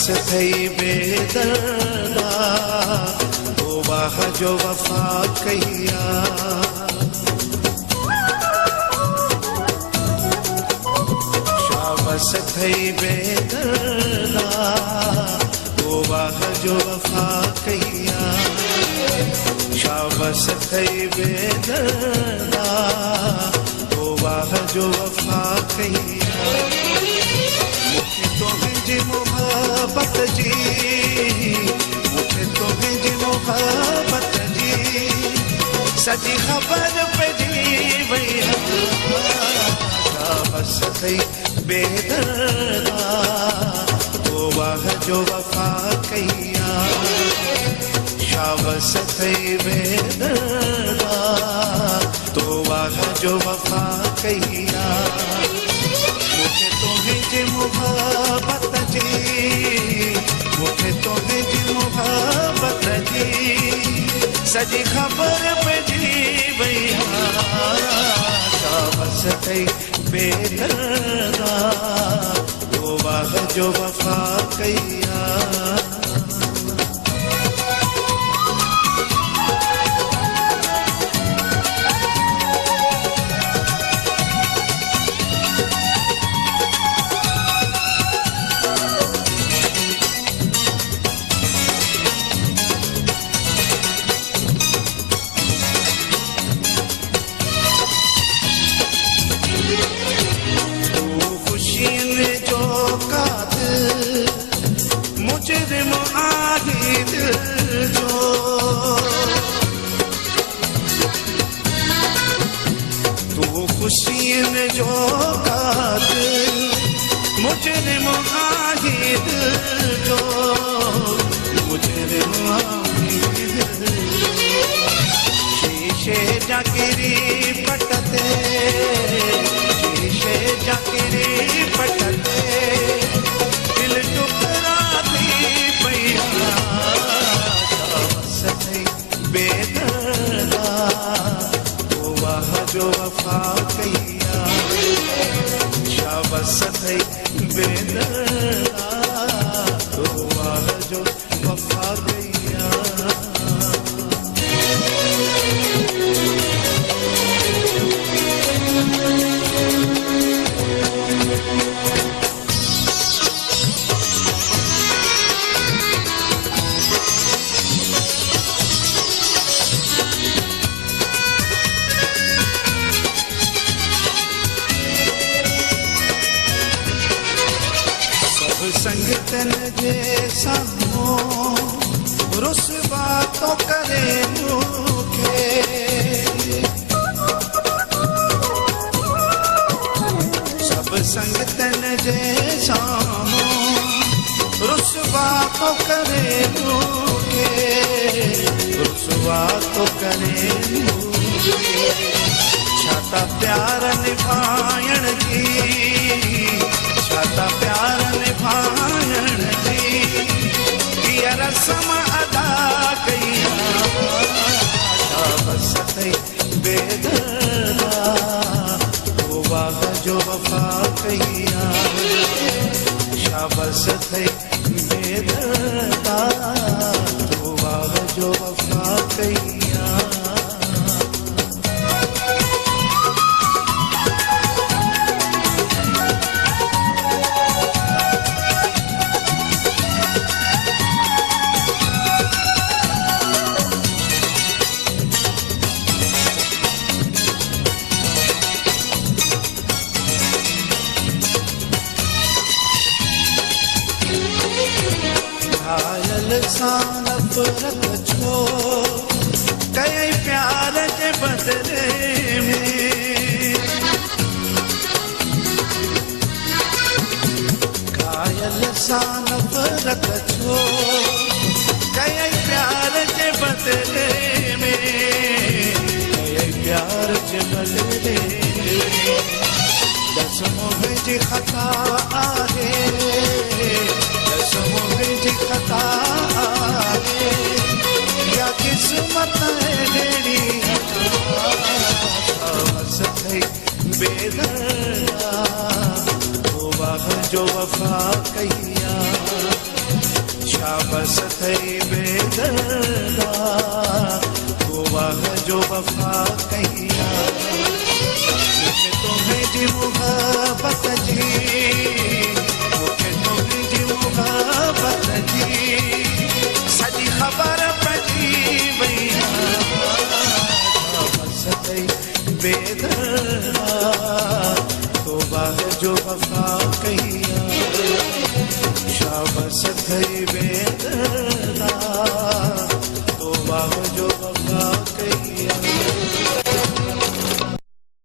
शाबस थई बेदर्दा ओ वाह जो वफा कहिया शाबस थई बेदर्दा ओ वाह जो वफा कहिया शाबस थई बेदर्दा ओ वाह जो वफा कहिया मुझे तो जी मोहब्बत जी मुझे तो जी मोहब्बत जी सजी खबर पे जी भैया शाबस थई बेदर्दा ओ वाह जो वफा कहिया शाबस थई बेदर्दा तो वाह जो वफा कहिया मुझे तुम्हें जी मोहब्बत जी मुझे तुम्हें जी मोहब्बत जी सजी खबर पे जी भैया शाबस थई बेदर्दा तो वाह जो वफा कहिया जो कातिल मुजरिम आहिद जो मुजरिम आहिद शीशे जाकिरी पटते शीशे जाकिरी पटते दिल टुकड़ा थी पैया शाबस थई बेदर्दा ओ वाह जो वफा कहिया शाबस थई बेदर्दा तो वाह जो वफा कहिया संगतन जे सामो रुसवा तो करे मुखे सब संगतन जे सामो रुसवा तो करे मुखे रुसवा तो करे मुखे छाता प्यार निभायण जी छाता प्यार निभायण जी ये रस्म अदा कइया शाबस थई बेदर्दा ओ वाह जो वफा कहिया शाबस थई बेदर्दा तो वाह जो वफा कहिया नफरत छो कई प्यार के बदले में घायल सा नफरत छो कई प्यार के बदले में कई प्यार के बदले दसमों में जी खता आहे दसमों में जी खता या किस्मत मेरी शाबस थई बेदर्दा ओ वाह जो वफा कहिया शाबस थई बेदर्दा तो वाह जो वफा कहिया मूंखे तुम्हें जी मुहब्बत जी मूंखे तुम्हें जी मुहब्बत जी सॼी ख़बर पइजी वई शाबस थई बेदर्दा तो वाह जो वफा कहिया शाबस थई बेदर्दा तो वाह जो